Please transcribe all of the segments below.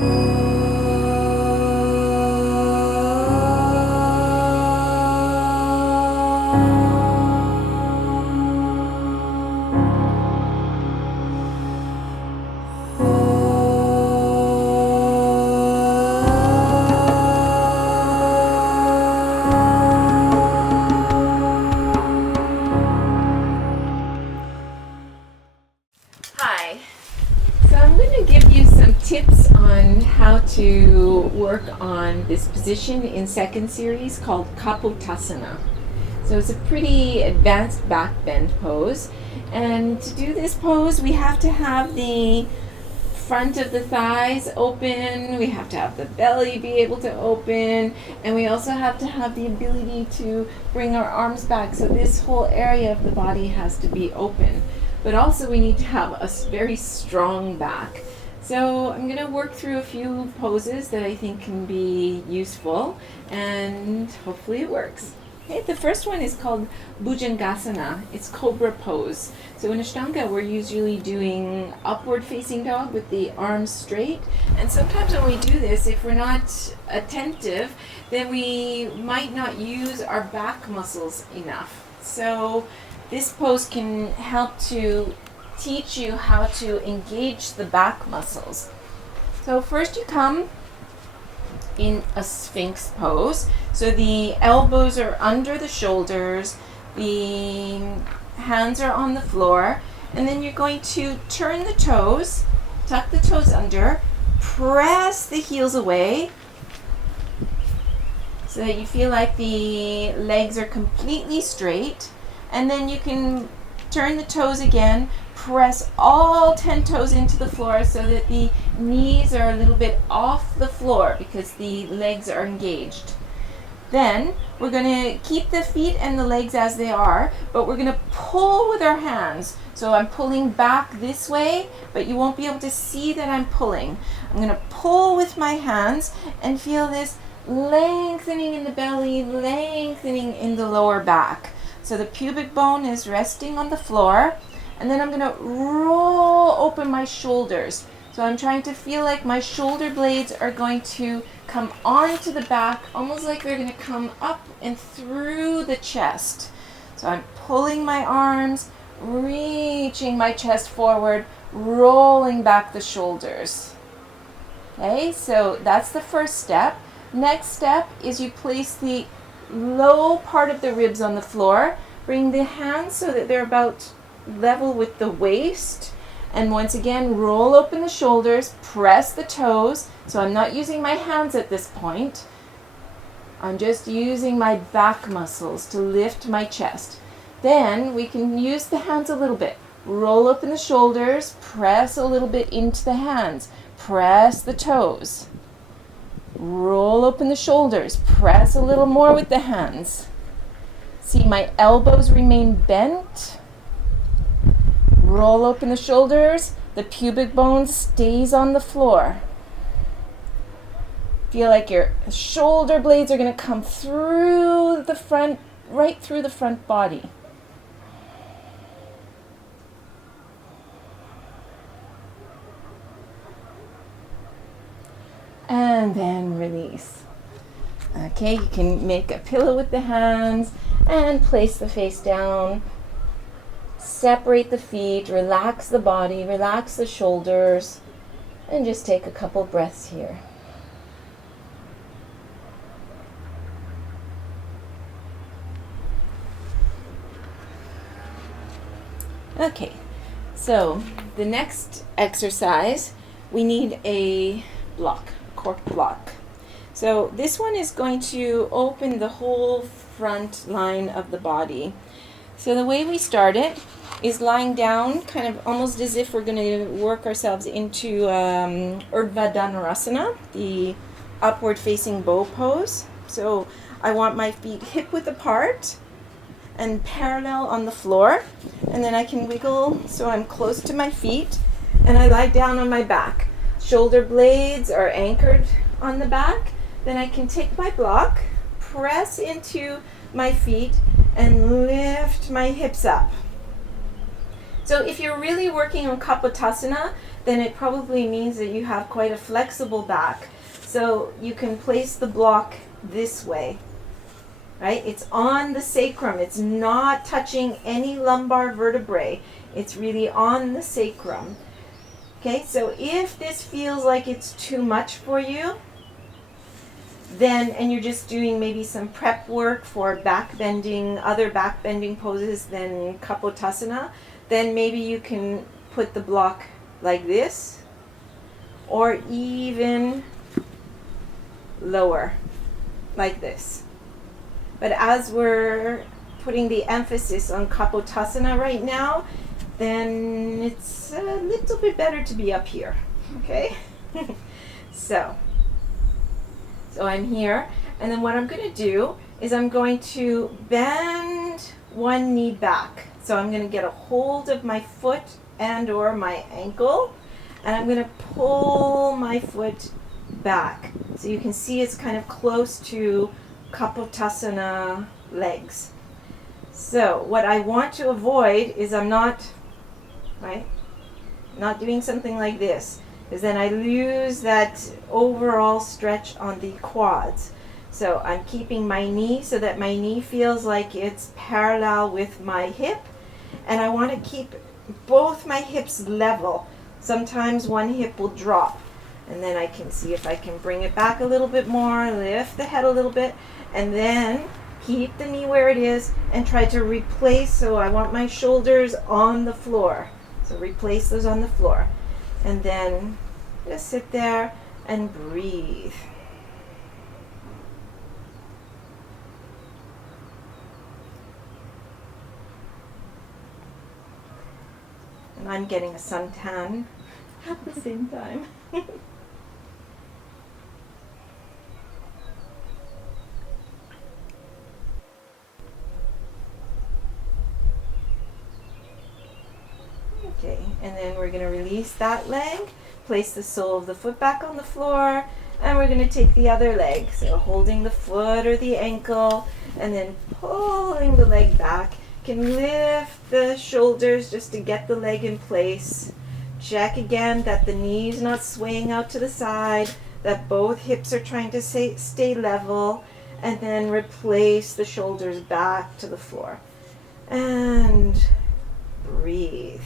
Hi, so I'm going to give you some tips on how to work on this position in second series called Kapotasana. So it's a pretty advanced back bend pose, and to do this pose we have to have the front of the thighs open, we have to have the belly be able to open, and we also have to have the ability to bring our arms back, so this whole area of the body has to be open. But also we need to have a very strong back. So I'm going to work through a few poses that I think can be useful, and hopefully it works. Okay, the first one is called Bhujangasana. It's cobra pose. So in Ashtanga we're usually doing upward facing dog with the arms straight, and sometimes when we do this, if we're not attentive, then we might not use our back muscles enough. So this pose can help to teach you how to engage the back muscles. So first you come in a sphinx pose. So the elbows are under the shoulders, the hands are on the floor, and then you're going to turn the toes, tuck the toes under, press the heels away so that you feel like the legs are completely straight. And then you can turn the toes again, press all 10 toes into the floor so that the knees are a little bit off the floor because the legs are engaged. Then we're going to keep the feet and the legs as they are, but we're going to pull with our hands. So I'm pulling back this way, but you won't be able to see that I'm pulling. I'm going to pull with my hands and feel this lengthening in the belly, lengthening in the lower back. So the pubic bone is resting on the floor, and then I'm going to roll open my shoulders. So I'm trying to feel like my shoulder blades are going to come onto the back, almost like they're going to come up and through the chest. So I'm pulling my arms, reaching my chest forward, rolling back the shoulders. Okay, so that's the first step. Next step is you place the low part of the ribs on the floor. Bring the hands so that they're about level with the waist. And once again, roll open the shoulders, press the toes. So I'm not using my hands at this point. I'm just using my back muscles to lift my chest. Then we can use the hands a little bit. Roll open the shoulders, press a little bit into the hands, press the toes. Roll open the shoulders, press a little more with the hands. See, my elbows remain bent. Roll open the shoulders, the pubic bone stays on the floor. Feel like your shoulder blades are going to come through the front, right through the front body. And then release. Okay, you can make a pillow with the hands and place the face down. Separate the feet, relax the body, relax the shoulders, and just take a couple breaths here. Okay, so the next exercise, we need a block, cork block. So this one is going to open the whole front line of the body. So the way we start it is lying down, kind of almost as if we're going to work ourselves into Udhva Dhanurasana, the upward facing bow pose. So I want my feet hip width apart and parallel on the floor, and then I can wiggle so I'm close to my feet, and I lie down on my back. Shoulder blades are anchored on the back. Then I can take my block, press into my feet, and lift my hips up. So if you're really working on Kapotasana, then it probably means that you have quite a flexible back. So you can place the block this way, right? It's on the sacrum. It's not touching any lumbar vertebrae. It's really on the sacrum. Okay, so if this feels like it's too much for you, then, and you're just doing maybe some prep work for back bending, other back bending poses than Kapotasana, then maybe you can put the block like this, or even lower, like this. But as we're putting the emphasis on Kapotasana right now, then it's a little bit better to be up here, okay? So I'm here, and then what I'm going to do is I'm going to bend one knee back. So I'm going to get a hold of my foot and or my ankle, and I'm going to pull my foot back. So you can see it's kind of close to Kapotasana legs. So what I want to avoid is I'm not doing something like this, because then I lose that overall stretch on the quads. So I'm keeping my knee so that my knee feels like it's parallel with my hip, and I want to keep both my hips level. Sometimes one hip will drop, and then I can see if I can bring it back a little bit more, lift the head a little bit, and then keep the knee where it is and try to replace. So I want my shoulders on the floor. So replace those on the floor. And then just sit there and breathe. And I'm getting a suntan at the same time. Okay, and then we're going to release that leg, place the sole of the foot back on the floor, and we're going to take the other leg. So holding the foot or the ankle, and then pulling the leg back. You can lift the shoulders just to get the leg in place. Check again that the knee's not swaying out to the side, that both hips are trying to stay level, and then replace the shoulders back to the floor. And breathe.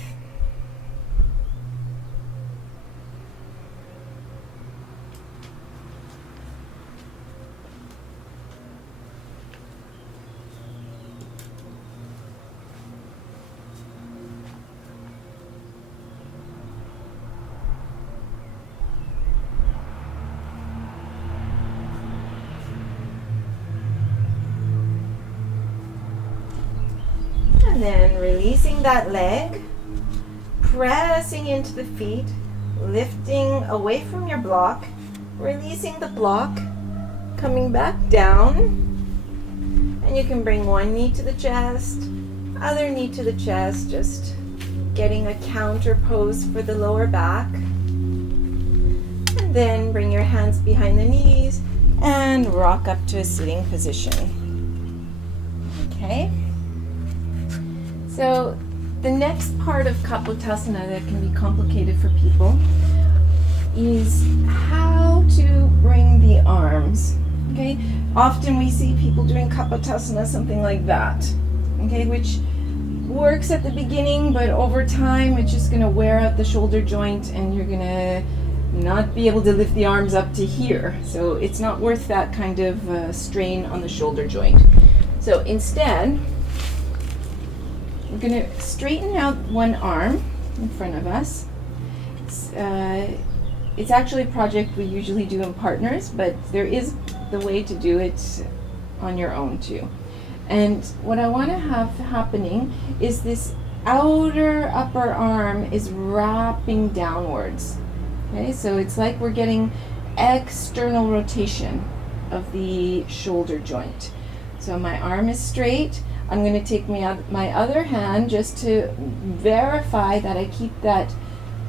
And then releasing that leg, pressing into the feet, lifting away from your block, releasing the block, coming back down, and you can bring one knee to the chest, other knee to the chest, just getting a counter pose for the lower back. And then bring your hands behind the knees and rock up to a sitting position. Okay? So the next part of Kapotasana that can be complicated for people is how to bring the arms. Okay, often we see people doing Kapotasana something like that. Okay, which works at the beginning, but over time it's just going to wear out the shoulder joint, and you're going to not be able to lift the arms up to here. So it's not worth that kind of strain on the shoulder joint. So instead, we're going to straighten out one arm in front of us. It's actually a project we usually do in partners, but there is the way to do it on your own too. And what I want to have happening is this outer upper arm is wrapping downwards. Okay, so it's like we're getting external rotation of the shoulder joint. So my arm is straight. I'm going to take my other hand just to verify that I keep that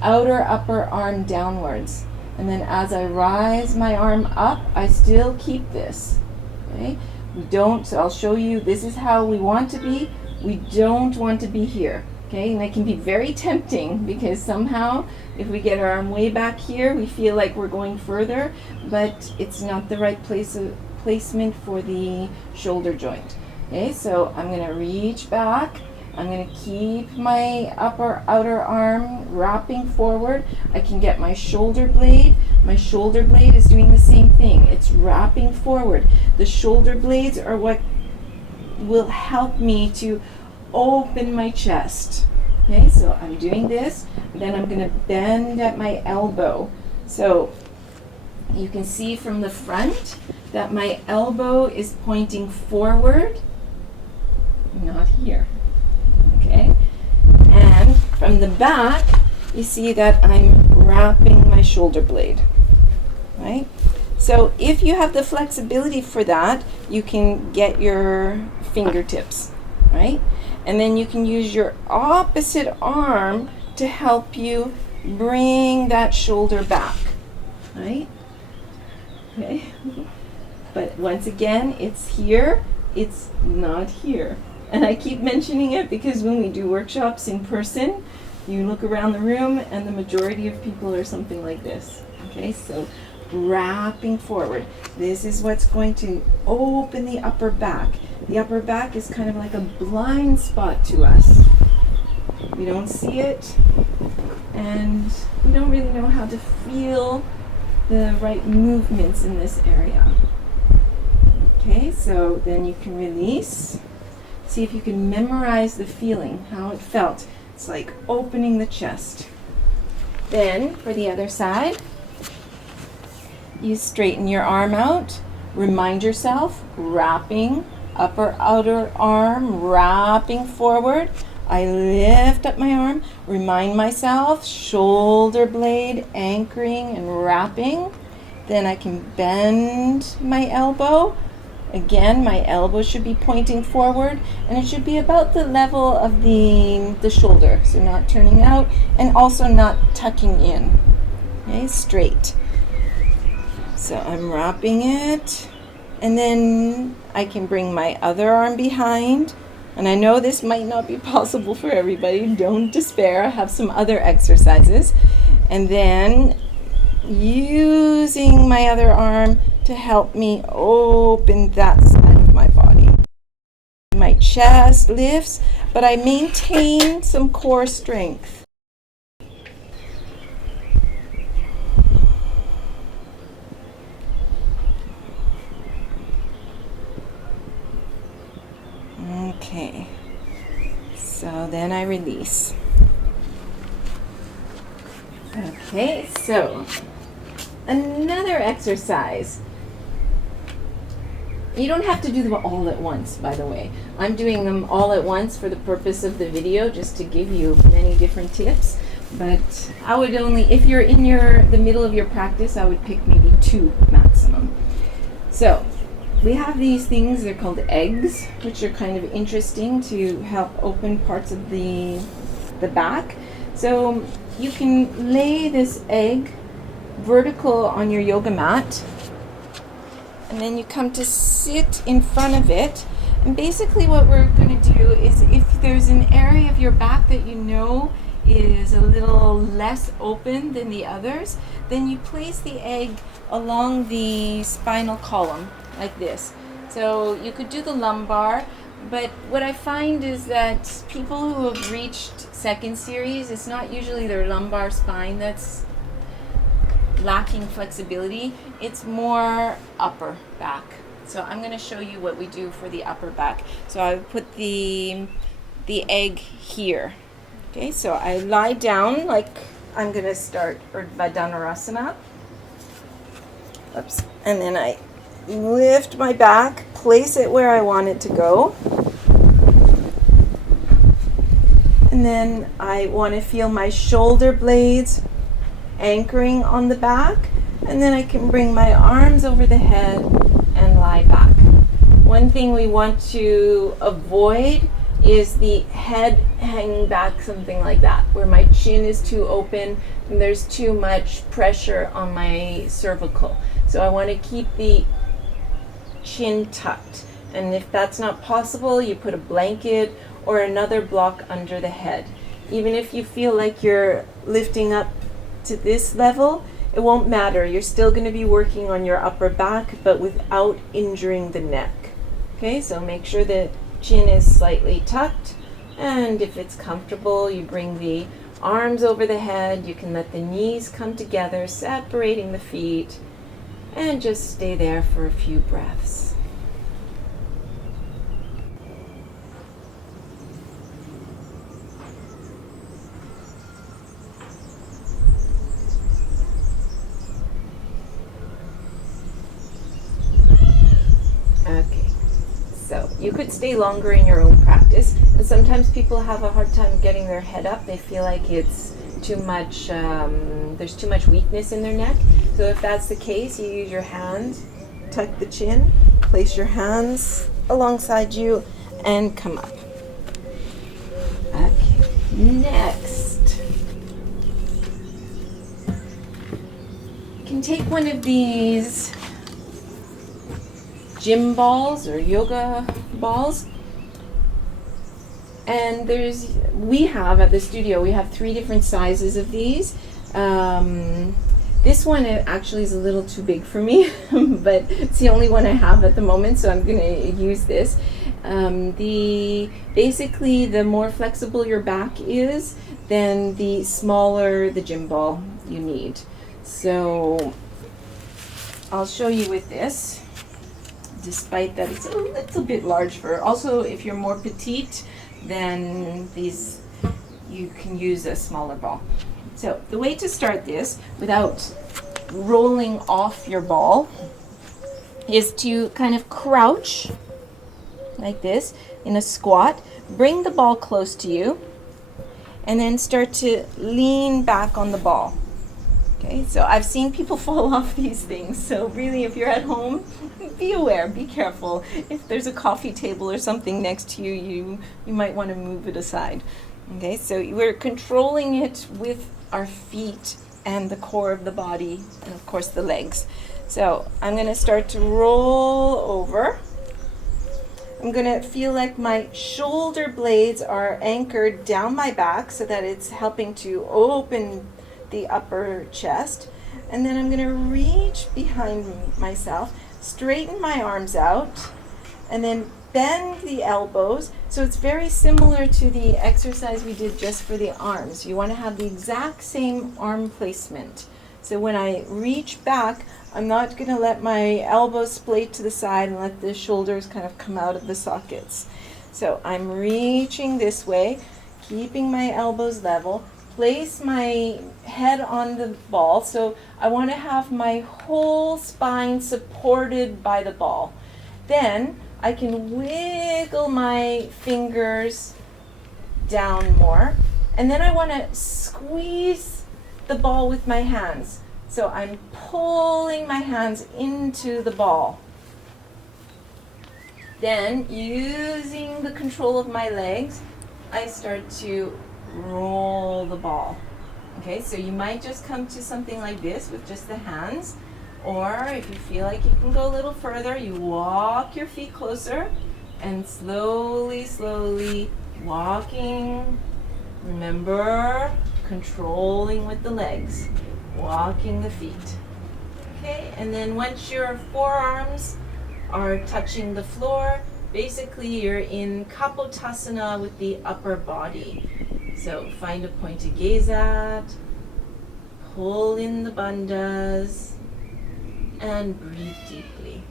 outer upper arm downwards. And then as I rise my arm up, I still keep this. Okay? So I'll show you, this is how we want to be. We don't want to be here. Okay, and it can be very tempting because somehow if we get our arm way back here, we feel like we're going further, but it's not the right placement for the shoulder joint. Okay, so I'm going to reach back. I'm going to keep my upper outer arm wrapping forward. I can get my shoulder blade. My shoulder blade is doing the same thing. It's wrapping forward. The shoulder blades are what will help me to open my chest. Okay, so I'm doing this, then I'm going to bend at my elbow. So you can see from the front that my elbow is pointing forward, not here. Okay, and from the back, you see that I'm wrapping my shoulder blade, right? So if you have the flexibility for that, you can get your fingertips, right? And then you can use your opposite arm to help you bring that shoulder back, right? Okay. But once again, it's here, it's not here. And I keep mentioning it because when we do workshops in person, you look around the room and the majority of people are something like this. Okay, so wrapping forward. This is what's going to open the upper back. The upper back is kind of like a blind spot to us. We don't see it, and we don't really know how to feel the right movements in this area. Okay, so then you can release. See if you can memorize the feeling, how it felt. It's like opening the chest. Then, for the other side, you straighten your arm out. Remind yourself, wrapping, upper outer arm, wrapping forward. I lift up my arm, remind myself, shoulder blade anchoring and wrapping. Then I can bend my elbow. Again, my elbow should be pointing forward, and it should be about the level of the shoulder. So not turning out and also not tucking in. Okay, straight. So I'm wrapping it, and then I can bring my other arm behind. And I know this might not be possible for everybody. Don't despair. I have some other exercises. And then using my other arm to help me open that side of my body. My chest lifts, but I maintain some core strength. Okay, so then I release. Okay, so another exercise. You don't have to do them all at once, by the way. I'm doing them all at once for the purpose of the video, just to give you many different tips. But I would only, if you're in the middle of your practice, I would pick maybe 2 maximum. So we have these things, they're called eggs, which are kind of interesting to help open parts of the back. So you can lay this egg vertical on your yoga mat, and then you come to sit in front of it. And basically what we're going to do is, if there's an area of your back that you know is a little less open than the others, then you place the egg along the spinal column like this. So you could do the lumbar, but what I find is that people who have reached second series, it's not usually their lumbar spine that's lacking flexibility, it's more upper back. So I'm going to show you what we do for the upper back. So I put the egg here. Okay, so I lie down like I'm going to start Udhva Dhanurasana. Oops. And then I lift my back, place it where I want it to go. And then I want to feel my shoulder blades anchoring on the back, and then I can bring my arms over the head and lie back. One thing we want to avoid is the head hanging back, something like that, where my chin is too open and there's too much pressure on my cervical. So I want to keep the chin tucked, and if that's not possible, you put a blanket or another block under the head. Even if you feel like you're lifting up to this level, it won't matter. You're still going to be working on your upper back, but without injuring the neck. Okay, so make sure the chin is slightly tucked, and if it's comfortable, you bring the arms over the head. You can let the knees come together, separating the feet, and just stay there for a few breaths. Okay, so you could stay longer in your own practice, and sometimes people have a hard time getting their head up. They feel like it's too much, there's too much weakness in their neck. So if that's the case, you use your hand, tuck the chin, place your hands alongside you, and come up. Okay, next. You can take one of these gym balls or yoga balls, and we have at the studio, we have 3 different sizes of these. This one actually is a little too big for me, but it's the only one I have at the moment, so I'm going to use this. Basically, the more flexible your back is, then the smaller the gym ball you need. So I'll show you with this. Despite that it's a little bit large for, also if you're more petite, then you can use a smaller ball. So the way to start this without rolling off your ball is to kind of crouch like this in a squat, bring the ball close to you, and then start to lean back on the ball. Okay, so I've seen people fall off these things, so really if you're at home, be aware, be careful. If there's a coffee table or something next to you, you might want to move it aside. Okay, so we're controlling it with our feet and the core of the body, and of course the legs. So I'm going to start to roll over. I'm going to feel like my shoulder blades are anchored down my back so that it's helping to open the upper chest, and then I'm going to reach behind myself, straighten my arms out, and then bend the elbows. So it's very similar to the exercise we did just for the arms. You want to have the exact same arm placement. So when I reach back, I'm not going to let my elbows splay to the side and let the shoulders kind of come out of the sockets. So I'm reaching this way, keeping my elbows level. Place my head on the ball, so I want to have my whole spine supported by the ball. Then I can wiggle my fingers down more, and then I want to squeeze the ball with my hands. So I'm pulling my hands into the ball. Then, using the control of my legs, I start to roll the ball. Okay, so you might just come to something like this with just the hands, or if you feel like you can go a little further, you walk your feet closer and slowly walking. Remember, controlling with the legs, walking the feet. Okay, and then once your forearms are touching the floor, basically you're in Kapotasana with the upper body. So find a point to gaze at, pull in the bandhas, and breathe deeply.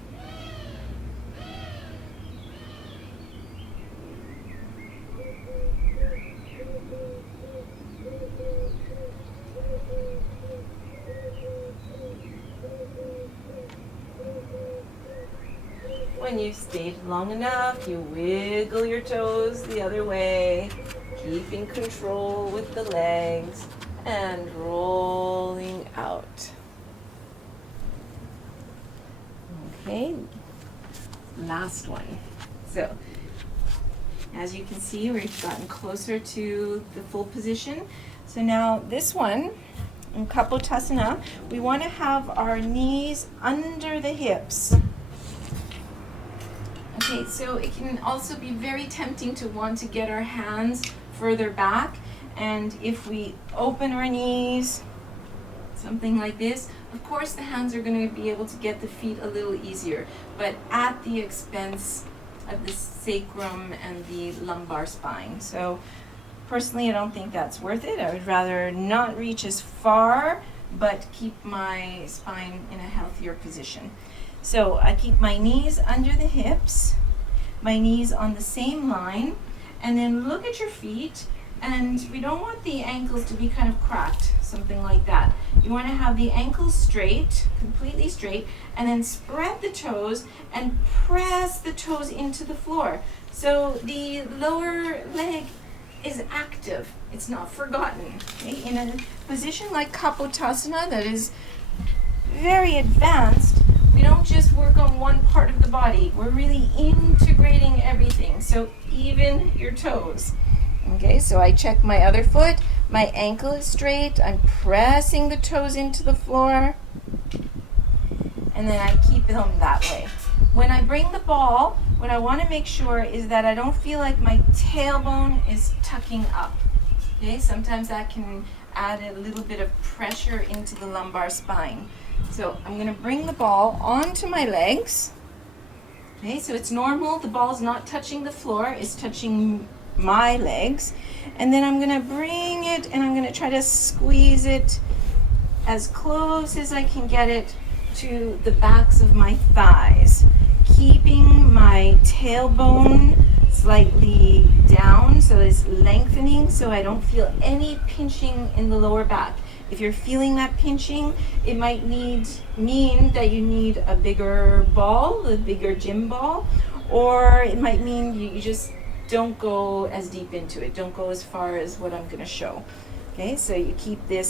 When you've stayed long enough, you wiggle your toes the other way, keeping control with the legs and rolling out. Okay, last one. So, as you can see, we've gotten closer to the full position. So now this one, in Kapotasana, we want to have our knees under the hips. Okay, so it can also be very tempting to want to get our hands further back, And if we open our knees, something like this, of course the hands are going to be able to get the feet a little easier, but at the expense of the sacrum and the lumbar spine. So personally, I don't think that's worth it. I would rather not reach as far, but keep my spine in a healthier position. So I keep my knees under the hips, my knees on the same line, and then look at your feet. And we don't want the ankles to be kind of cracked, something like that. You want to have the ankles straight, completely straight, and then spread the toes and press the toes into the floor. So the lower leg is active. It's not forgotten. Okay? In a position like Kapotasana that is very advanced, we don't just work on one part of the body. We're really integrating everything. So even your toes. Okay, so I check my other foot. My ankle is straight. I'm pressing the toes into the floor. And then I keep them that way. When I bring the ball, what I want to make sure is that I don't feel like my tailbone is tucking up. Okay, sometimes that can add a little bit of pressure into the lumbar spine. So I'm going to bring the ball onto my legs. Okay, so it's normal. The ball is not touching the floor. It's touching my legs. And then I'm going to bring it and I'm going to try to squeeze it as close as I can get it to the backs of my thighs, keeping my tailbone slightly down, so it's lengthening, so I don't feel any pinching in the lower back. If you're feeling that pinching, it might mean that you need a bigger ball, a bigger gym ball, or it might mean you just don't go as deep into it. Don't go as far as what I'm going to show. Okay, so you keep the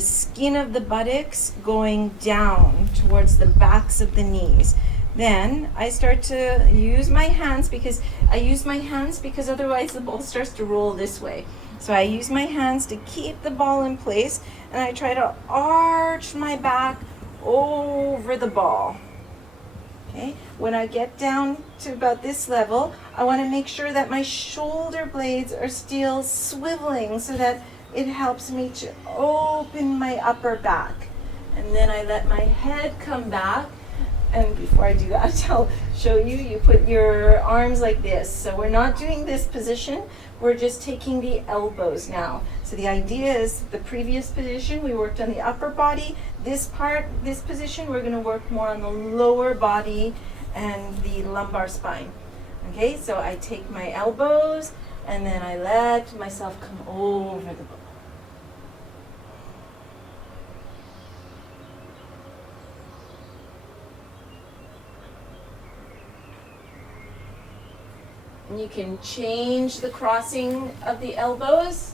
skin of the buttocks going down towards the backs of the knees. Then I start to use my hands because otherwise the ball starts to roll this way. So I use my hands to keep the ball in place, and I try to arch my back over the ball. Okay, when I get down to about this level, I want to make sure that my shoulder blades are still swiveling so that it helps me to open my upper back. And then I let my head come back. And before I do that, I'll show you, you put your arms like this. So we're not doing this position, we're just taking the elbows now. So the idea is the previous position, we worked on the upper body. This position, we're gonna work more on the lower body and the lumbar spine. Okay, so I take my elbows and then I let myself come over the ball. And you can change the crossing of the elbows.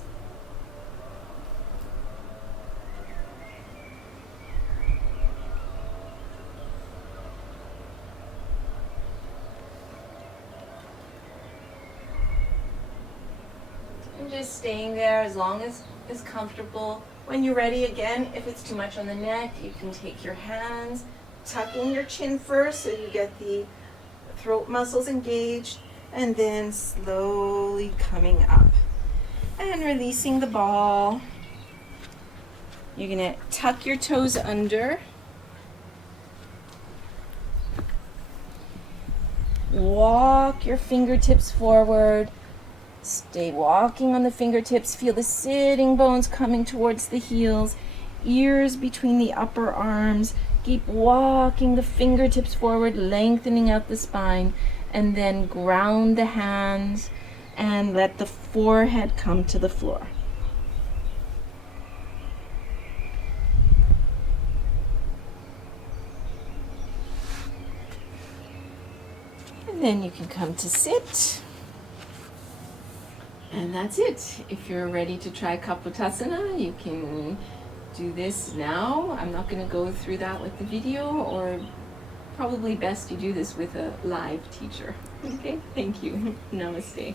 And just staying there as long as is comfortable. When you're ready again, if it's too much on the neck, you can take your hands, tuck in your chin first so you get the throat muscles engaged. And then slowly coming up and releasing the ball. You're going to tuck your toes under. Walk your fingertips forward. Stay walking on the fingertips. Feel the sitting bones coming towards the heels. Ears between the upper arms. Keep walking the fingertips forward, lengthening out the spine. And then ground the hands and let the forehead come to the floor. And then you can come to sit. And that's it. If you're ready to try Kapotasana, you can do this now. I'm not going to go through that with the video, or probably best you do this with a live teacher. Okay, thank you. Namaste.